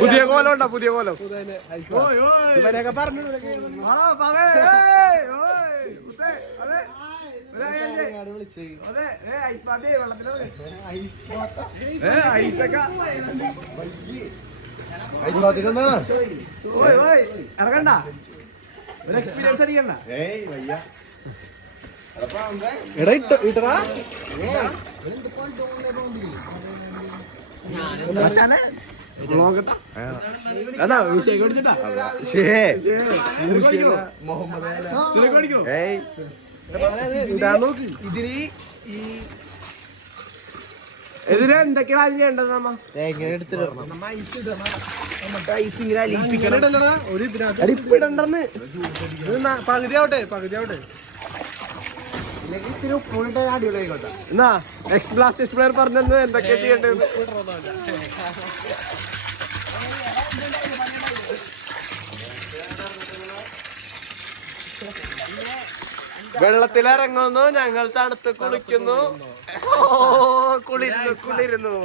പുതിയ കോലം ഉണ്ടോ? പുതിയ കോലം ഇവരൊക്കെ പറഞ്ഞു ഇറങ്ങണ്ട, ഒരു എക്സ്പീരിയൻസ് അടിക്കണ്ട. എടാ ഇട്ടറാ ഇതിന് എന്തൊക്കെയാണ് ചെയ്യേണ്ടത്? നമ്മ എങ്ങനെ എടുത്തിടണം? അടിപ്പിടണ്ടെന്ന് പകുതി ആവട്ടെ, പകുതി ആവട്ടെ. എന്നാ എക്സ് ബ്ലാസ്റ്റേഴ്സ് പ്ലെയർ പറഞ്ഞു എന്തൊക്കെയാ ചെയ്യേണ്ടത്? വെള്ളത്തിലിറങ്ങുന്നു, ഞങ്ങൾ തണുത്ത് കുളിക്കുന്നു. കുളിരുന്നു.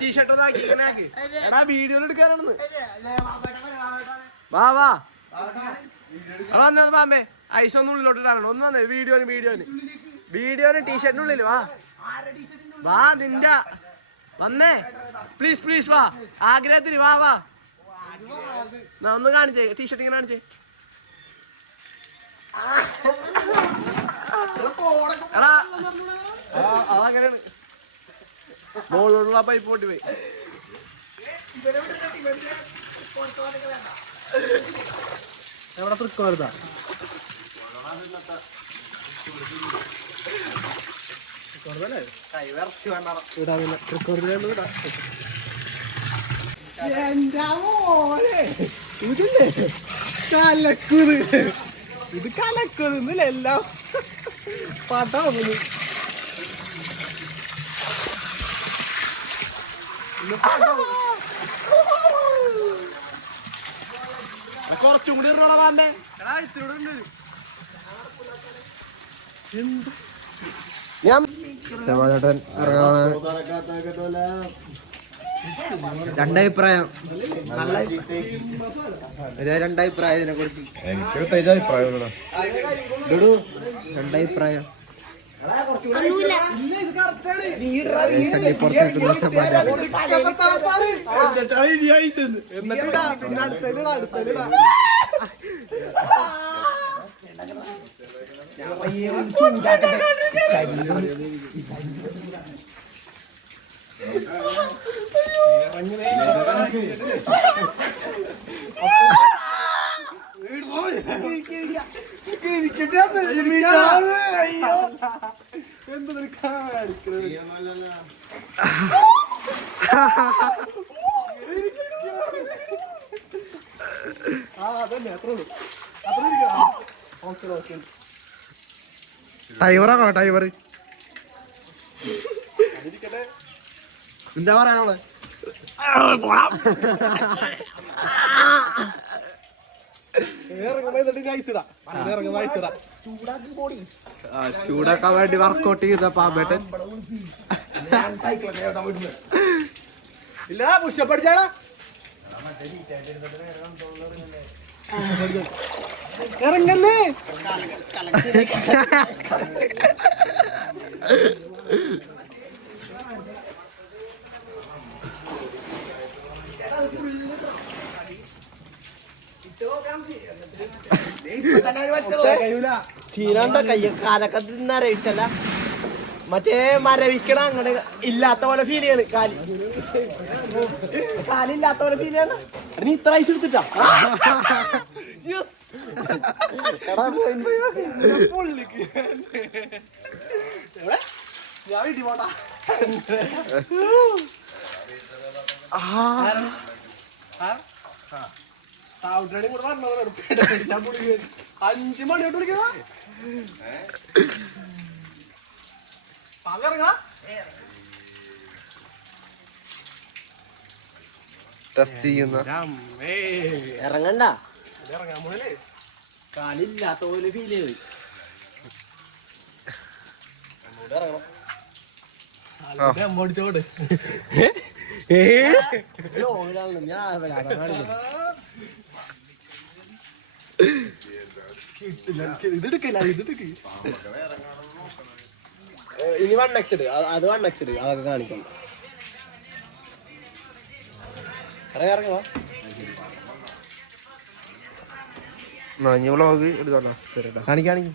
ടീഷർട്ട് എടാ വീഡിയോ എടുക്കാനാണെന്ന്. വാ വാ വന്നത് പാമ്പേ. ഐസ് ഒന്നും ഉള്ളിലോട്ട് ഇടാനാണ്. ഒന്ന് വന്നേ വീഡിയോന് ടീഷർട്ടിനുള്ളിൽ വാ വാ. നിന്റെ വന്നേ പ്ലീസ് പ്ലീസ് വാ. ആഗ്രഹത്തിന് വാ വാ. ഒന്ന് കാണിച്ചേ, ടീഷർട്ട് ഇങ്ങനെ കാണിച്ചേ. എടാ അതങ്ങനെയാണ്. മോളോടുള്ള പൈപ്പ് പൊട്ടി പോയി. എവിടെ തൃക്കോരുതാ? ഇതില്ലേ കലക്കുത്, ഇത് കലക്കുന്നില്ല എല്ലാം പട്ടാവുന്നു. കുറച്ചും കൂടി ഇറങ്ങണേ. ഇത്തിരി രണ്ടഭിപ്രായം, രണ്ടഭിപ്രായം ഇതിനെ കുറിച്ച്. എനിക്ക് തേജാഭിപ്രായം രണ്ടഭിപ്രായം. എന്തൊരു കാണിക്കുന്നത്. ടൈവറാണോ? ടൈവർ എന്താ പറയാനുള്ളത്? ചൂടാക്കാൻ വേണ്ടി വർക്കൗട്ട് ചെയ്ത പാമ്പേട്ടൻ. ഇല്ല പുഷപ്പടിച്ചാടാ. ഇറങ്ങല്ലേ. ചീനാണ്ട കയ്യ കാലൊക്കെ തിന്നറിയിച്ചല്ല, മറ്റേ മരവിക്കണ അങ്ങനെ ഇല്ലാത്ത പോലെ ഫീൽ ചെയ്യാണ്. കാലില്ലാത്ത പോലെ ഫീൽ ചെയ്യണ. നീ ഇത്ര ഐസ് എടുത്തിട്ടാ? ഞാൻ വീട്ടിൽ പോട്ടാ. കൂടെ പറഞ്ഞ 5 മണിയോട്ട് വിളിക്കുന്ന ടെസ്റ്റ് ചെയ്യുന്ന ഇറങ്ങണ്ട കാലില്ലാത്ത പോലെ ഫീൽ ചെയ്ത് അമ്മോടിച്ചോട് ഇനി 1x ഇട് അത് 1x ഇട് അതൊക്കെ കാണിക്കണം ഇറങ്ങുവാ നഞ്ഞ വ്ളോഗ് എടുത്തോളാം കാണിക്ക്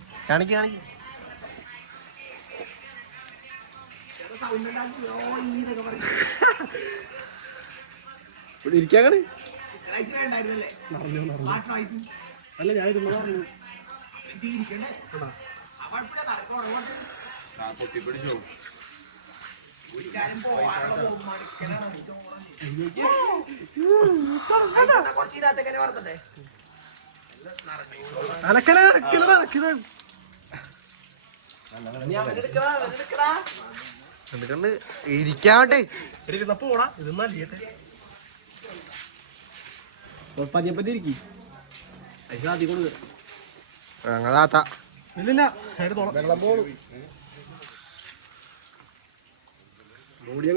ഇരിക്കാണ് അല്ല ഞാൻ ഇരുന്നു പറഞ്ഞു എന്നിട്ടുണ്ട് ഇരിക്കാവട്ടെ പോടാ ഇതൊന്നും പതിയപ്പറ്റി ഇരിക്കും അതി കൊടുക്ക ഞങ്ങളാത്ത ഇല്ലില്ല വെള്ളം പോണു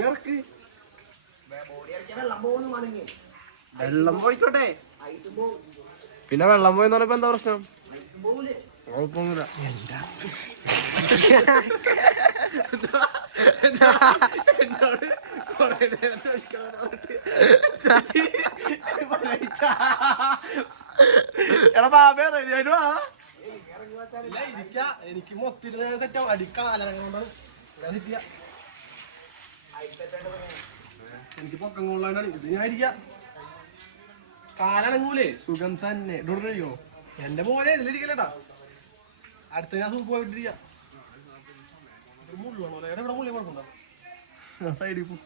ഇറക്ക് വെള്ളം പോയിക്കോട്ടെ പിന്നെ വെള്ളം പോയെന്ന് പറഞ്ഞപ്പോ എന്താ പ്രശ്നം കുഴപ്പമൊന്നുമില്ല എന്നോട് കൊറേ നേരം എടാ ബാബേ റെഡി ആയിട്ട് വാ എനിക്ക് മൊത്തം സെറ്റ് ആവും അടിക്കാലങ്ങളുണ്ടാവും എനിക്ക് പൊക്കം കൊള്ളാനാണ് ഇത് ഞാൻ ഇരിക്കാം കാലണങ്ങൂലേ സുഖം തന്നെ ഇടോട് കഴിയോ എന്റെ മോനെ ഇതിലിരിക്കല്ലേട്ടാ അടുത്ത ഞാൻ സൂപ്പ് പോയിട്ടിരിക്കാം മുള്ളു എവിടെ മുള്ളി കുഴപ്പമുണ്ടോ സൈഡിൽ പോ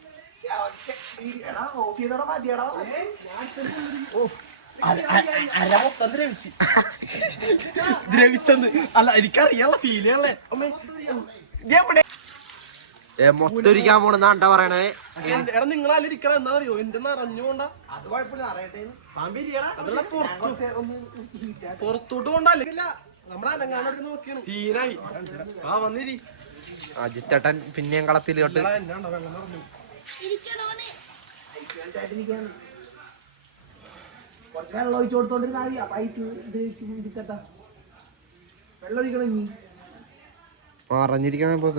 ദ്രവിച്ചെന്ന് അല്ല എനിക്കറിയാനുള്ള ഫീൽ ചെയ്യണല്ലേ അമ്മേ മൊത്തം ഇരിക്കാൻ പോണെന്നാണ്ടാ പറയണേ എടാ നിങ്ങളല്ല ഇരിക്കണ എന്താ അറിയോ എന്റെ നിറഞ്ഞുകൊണ്ടാ പുറത്തോട്ട് കൊണ്ടല്ല നമ്മളെങ്ങാനോട് നോക്കിയാണ് സീനായി ആ വന്നിരി അജിത്തേട്ടൻ പിന്നെയും കളത്തിലോട്ട് വെള്ളം ഒഴിച്ചു കൊടുത്തോണ്ടിരുന്ന പൈസ വെള്ളം ഒഴിക്കണം ഇനി മറഞ്ഞിരിക്കണ ഇപ്പൊ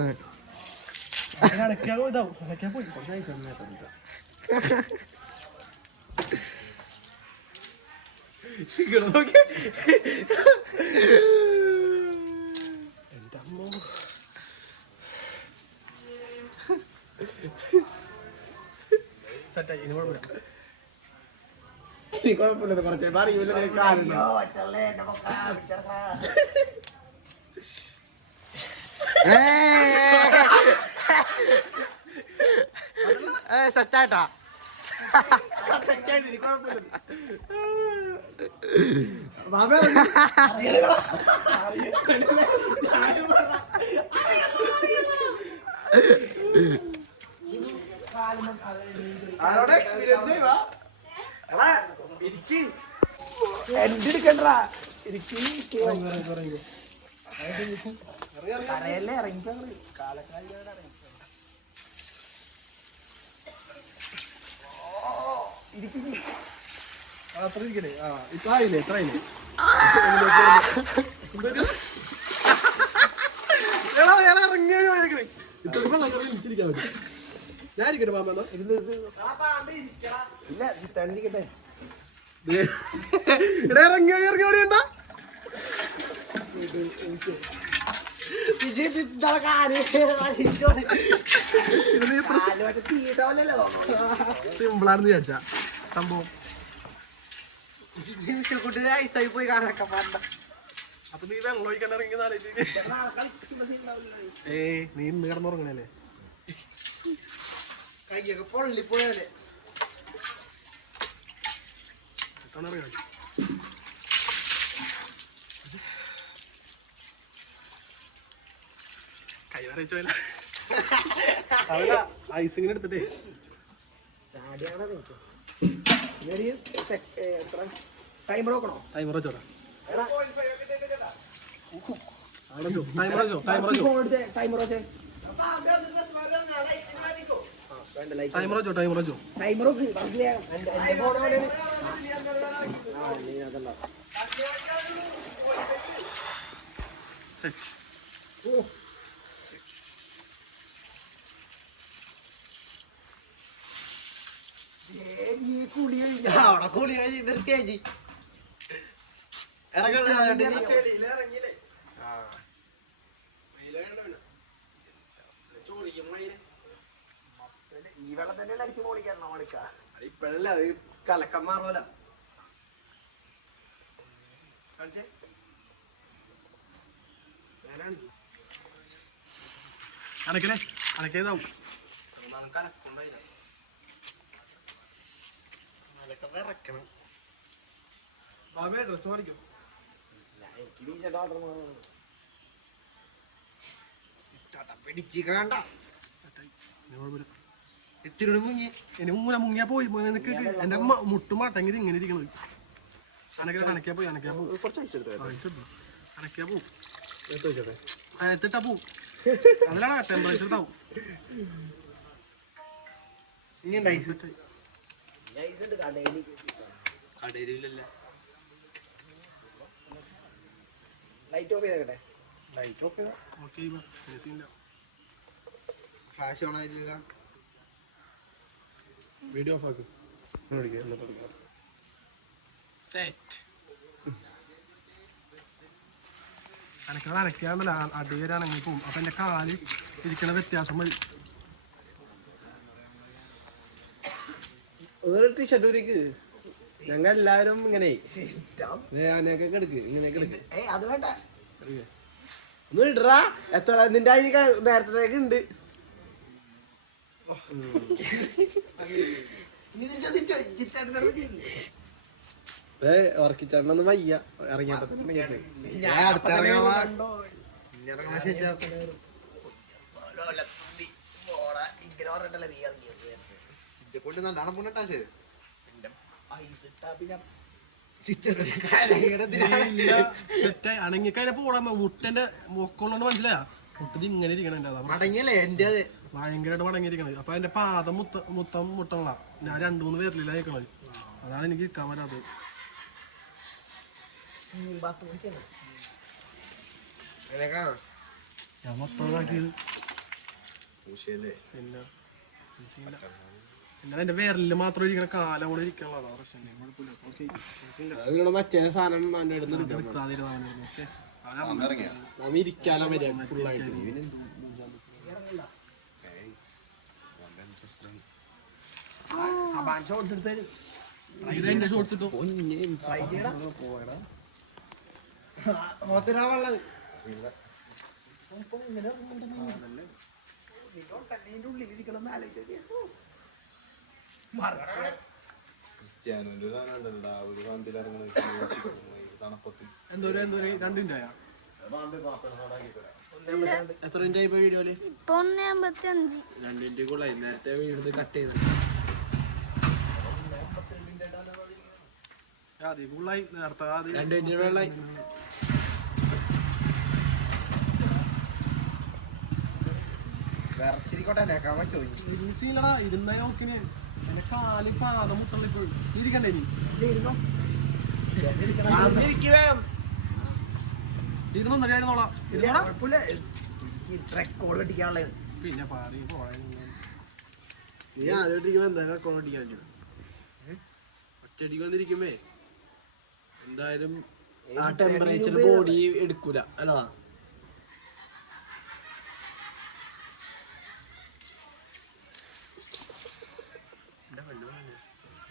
കുഴപ്പമില്ല കുറച്ച് അറിയില്ല സെറ്റായിട്ടാ എന്തെടുക്കണ്ടാ അറിയല്ലേ ഇറങ്ങിക്കോ അത്ര ഇരിക്കലേ ആ ഇപ്പൊ ആയില്ലേ എത്ര ആയില്ലേ ഇറങ്ങിയാണ് ഇപ്പൊ എനിക്കിരിക്കാൻ പറ്റും ഞാൻ ഇരിക്കട്ടെ പാമ്പ ഇല്ല തണ്ടിക്കട്ടെ ഇറങ്ങിയോടി ഇറങ്ങിയോടി എന്താ സിമ്പിളാണെന്ന് വിചാരിച്ച സംഭവം ഐസായി പോയി കാണാൻ പാട അപ്പൊ നീ വെള്ളം ഒഴിക്കണ്ട ഇറങ്ങി നീ ഇന്ന് കിടന്നുറങ്ങണല്ലേ കൈയൊക്കെ പൊള്ളിപ്പോയാലേ കൈ വരച്ചോല ഐസിങ്ങനെ എടുത്തിട്ടേ ടൈമർ നോക്കണോ? ടൈമർ വെച്ചോടാ. Timer set. അവിടെ കൂടി നിർത്തിയായി ഈ വെള്ളം തന്നെ അടിച്ചു പൊളിക്കണം എടുക്കാം. ഇപ്പഴല്ലേ അത് കലക്കം മാറുമല്ല. അനക്കനെ അനക്കേതാവും ബാബേ ഡ്രസ് മാറിക്കും. പിടിച്ച് കാണണ്ട ഇനി മൂല മുങ്ങിയാ പോയി നിനക്ക് എന്റെ മുട്ടുമാട്ടെങ്കിൽ ഇങ്ങനെ ഇരിക്കണത്. അനക്കാ പോയി അനക്കാ പോവും അനത്തിട്ടാ പോവും. അതിലാണ് ടെമ്പറേച്ചർ താവും. ലൈറ്റ് ഓഫ് ചെയ്തേ. ലൈറ്റ് ഓഫ് ചെയ്താ ഓക്കെ. ഫ്ലാഷ് ഓൺ ആയില്ല. വീഡിയോ ഓഫ് ആക്കും. സെറ്റ്. അനക്കാമല്ല അടിവരാണെങ്കിൽ പോവും. അപ്പൊ എന്റെ കാല് ഇരിക്കണ വ്യത്യാസം മതി. ടീഷർട്ട് ഊരിക്ക്. ഞങ്ങൾ എല്ലാവരും ഇങ്ങനെ ഞാനൊക്കെ എടുക്ക് ഇങ്ങനെയൊക്കെ എടുക്ക്. അത് വേണ്ട. ഒന്ന് ഇടറാ. എത്ര നിന്റെ അതിന് നേരത്തേക്ക് ഉണ്ട്. ഉറക്കിച്ചേട്ടനൊന്നും വയ്യ. ഇറങ്ങിയപ്പോ അണങ്ങിക്കതിനെ പോടാ. മുട്ടന്റെ മൊക്കളുണ്ട് മനസ്സിലായ. മുട്ടത് ഇങ്ങനെ ഇരിക്കണ മടങ്ങിയല്ലേ എന്റെ ഭയങ്കരമായിട്ട് മടങ്ങിയിരിക്കണത്. അപ്പൊ അതിന്റെ പാദം മുട്ടണ. ഞാൻ 2-3 പേരിലില്ല നിൽക്കണത്. അതാണ് എനിക്ക് ഇരിക്കാൻ പറ്റാത്തത്. ഞാൻ മൊത്തം ഇതാക്കിയത്. പിന്നെ എന്റെ വേരലില് മാത്രം ഇരിക്കണ കാലം കൂടെ ഇരിക്കാനുള്ളതാ പ്രശ്നം. കുഴപ്പമില്ല. മറ്റേ സാധനം ഇരിക്കാലോ വരിക ഫുള്ളായിട്ട്. ഇതിന്റെ ഷോർട്സ് ഇട്ടു. എന്തോരം 2 എത്ര മിനിറ്റ് ആയിപ്പോ വീഡിയോയില്? 2 മിനിറ്റ് കൂടുതലായി. നേരത്തെ വീഡിയോ കട്ട് ചെയ്ത് കൂടുതലായി. നേരത്തെ 2 മിനിറ്റ് വെള്ളമായി. ഇരുന്ന നോക്കിന് എന്റെ കാല് പാദം മുട്ടള്ള ഇപ്പോഴും ഇരിക്കണ്ടേ. ഇരുന്നോളാം. പിന്നെ പാടി പോയാ നീ ആദ്യമായിട്ടിരിക്കുമ്പോ എന്തായാലും റെക്കോർഡ് അടിക്കാൻ പറ്റും. ഒറ്റയടിക്ക് വന്നിരിക്കുമ്പേ എന്തായാലും ആ ടെമ്പറേച്ചർ ബോഡി എടുക്കൂല അല്ലോ.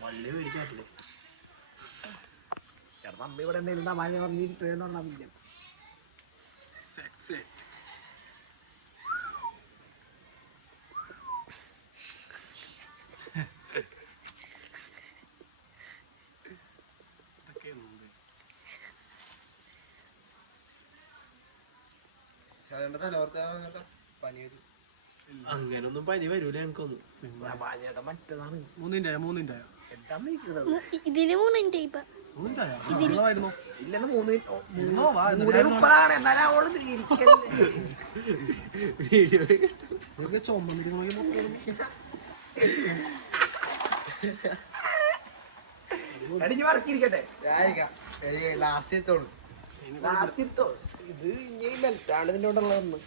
വള്ളി മേടിച്ചാട്ടില്ലേ അമ്മ ഇവിടെ എന്തെങ്കിലും മഴ പറഞ്ഞിരിക്കുന്നുണ്ടാവില്ല. തലവർത്ത പനി വരും. അങ്ങനൊന്നും പനി വരൂല എനിക്കൊന്നും. മൂന്നിൻ്റെ ഇതിന് 3 മിനിറ്റ് ഇപ്പൊ ഇല്ലെന്ന് 3 വർക്കിരിക്കട്ടെ ലാസ്റ്റ് എത്തോളൂ. ഇത് ഇനി മെൽറ്റാണ്ട് ഇതിൻ്റെ ഉള്ളതൊന്ന്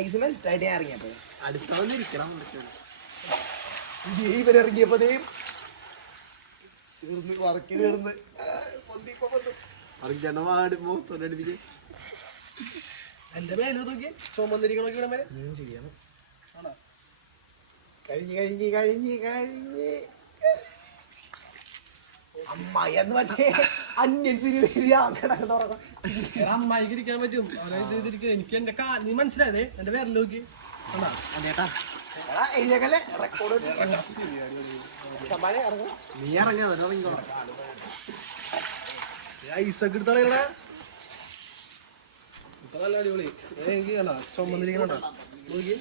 ഐസ് മെൽറ്റായിട്ട് ഞാൻ ഇറങ്ങിയപ്പോ അടുത്തവന്നിരിക്കണം. ഇവരിറങ്ങിയപ്പോ വർക്ക് തീർന്ന് അടുപ്പിച്ച് എന്റെ മേലെ നോക്കി ചുമന്നിരിക്കണോക്കി ഇവിടെ മേലെ കഴിഞ്ഞ് അമ്മായി എന്ന് മറ്റേ അന്യൻ അമ്മായിക്ക് ഇരിക്കാൻ പറ്റും. എനിക്ക് എന്റെ നീ മനസ്സിലായതേ എന്റെ പേരിൽ നോക്കി നീ ഇറങ്ങിയതോ ഐസൊക്കെ എടുത്തോളെ നല്ല അടിപൊളി ചുമന്നിരിക്കണോ നോക്കി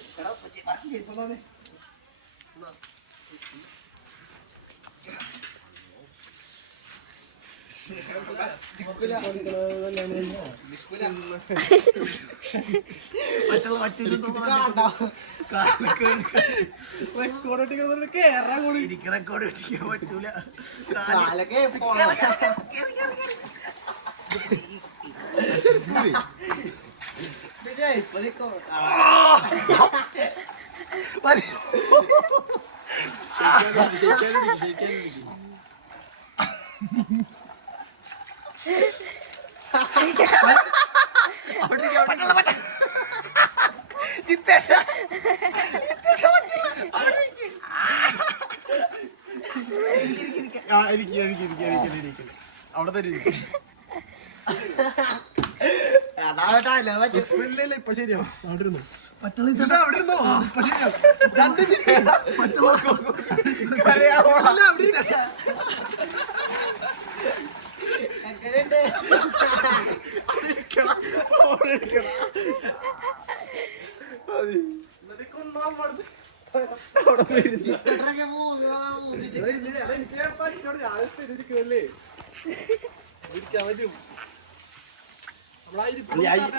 അവിടെ തന്നെ ഇപ്പൊ ശരിയാ അവിടെ ഇരുന്നു അവിടെ ഇരുന്നോ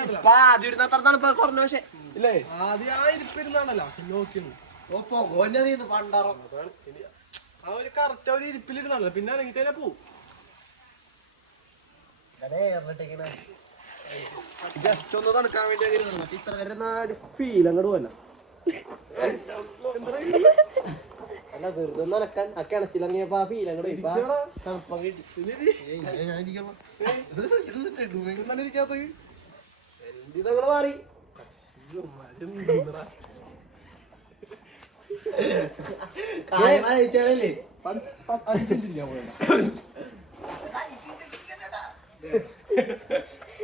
ഇപ്പൊ ആദ്യമായിരുന്നാണല്ലോ നോക്കിയത് ആ ഒരു കറക്റ്റ് ഒരു ഇരിപ്പിലിരുന്നാണല്ലോ പിന്നെ ഇറങ്ങിട്ടേ പോവും. ജസ്റ്റ് ഒന്ന് തണുക്കാൻ വേണ്ടി ഇത്ര ഫീൽ അങ്ങോട്ട് പോല അല്ല വെറുതെ നടക്കാൻ ആ കിണറ്റിലിറങ്ങിയപ്പോ ആ ഫീൽ അങ്ങോട്ട് ഇതങ്ങള് മാറി അയച്ചാലല്ലേ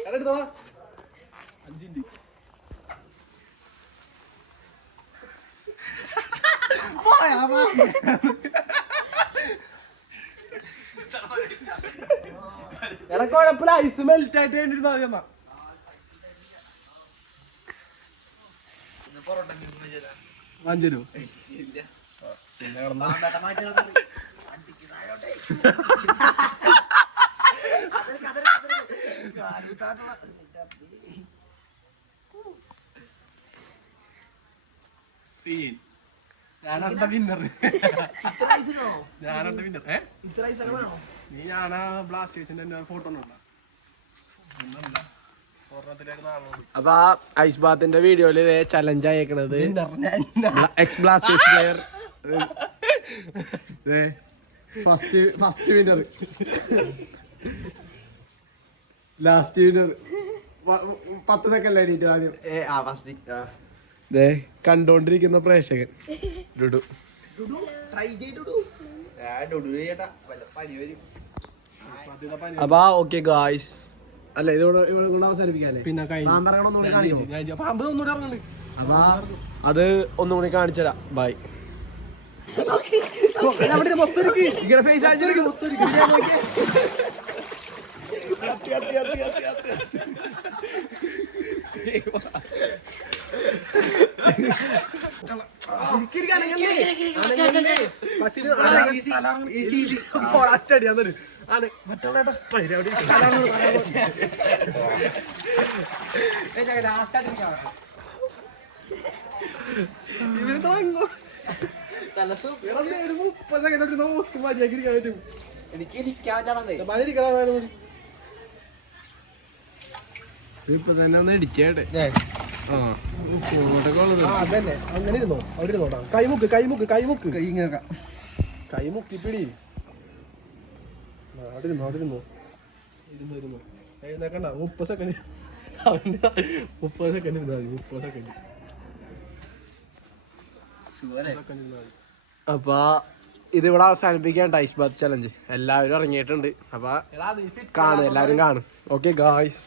എടുത്തോ 5 മിനിറ്റ് എടാ കുഴപ്പമില്ല ഐസ് മെൽറ്റ് ആയിട്ട് വേണ്ടിരുന്നാ മതി എന്നാ വാഞ്ചരോ സീൻ ഞാനാണ് വിന്നർ നീ ഞാനാ ബ്ലാസ്റ്റേഴ്സിന്റെ ഫോട്ടോ അപ്പൊ ആ ഐസ് ബാത്തിന്റെ വീഡിയോയില് ചലഞ്ച് അയക്കണത് ex Blasters player first winner last winner 10 second ആയിട്ട് ആദ്യം കണ്ടോണ്ടിരിക്കുന്ന പ്രേക്ഷകൻ ലുഡു അപ്പൊ ഓക്കെ ഗായ്സ് അല്ല ഇതോടെ ഇവിടെ കൊണ്ട് അവസാനിപ്പിക്കാല്ലേ പിന്നെ അപ്പൊ അത് ഒന്നുകൂടി കാണിച്ചുതരാം ബൈ അറ്റടി അതൊരു ആണ് മറ്റുള്ള എനിക്ക് ഇരിക്കാൻ ഇപ്പൊ തന്നെ ഒന്ന് ഇടിക്കട്ടെ അതന്നെ അങ്ങനെ ഇരുന്നോ അവിടെ ഇരുന്നോട്ടാ കൈമുക്ക് കൈമുക്ക് കൈമുക്ക് കൈ ഇങ്ങനെ കൈമുക്കി പിടി അവിടെ ഇരുന്നോ അവിടെ ഇരുന്നോ ഇരുന്നോ എഴുന്നേക്കണ്ട 30 സെക്കൻഡ് അവന്റെ 30 സെക്കൻഡ് ഇരുന്നാ മതി 30 സെക്കൻഡ് അപ്പൊ ഇതിവിടെ അവസാനിപ്പിക്കാൻ ടൈസ് ബാത്ത് ചലഞ്ച് എല്ലാവരും ഇറങ്ങിയിട്ടുണ്ട് അപ്പൊ കാണും എല്ലാവരും കാണും ഓക്കെ ഗായ്സ്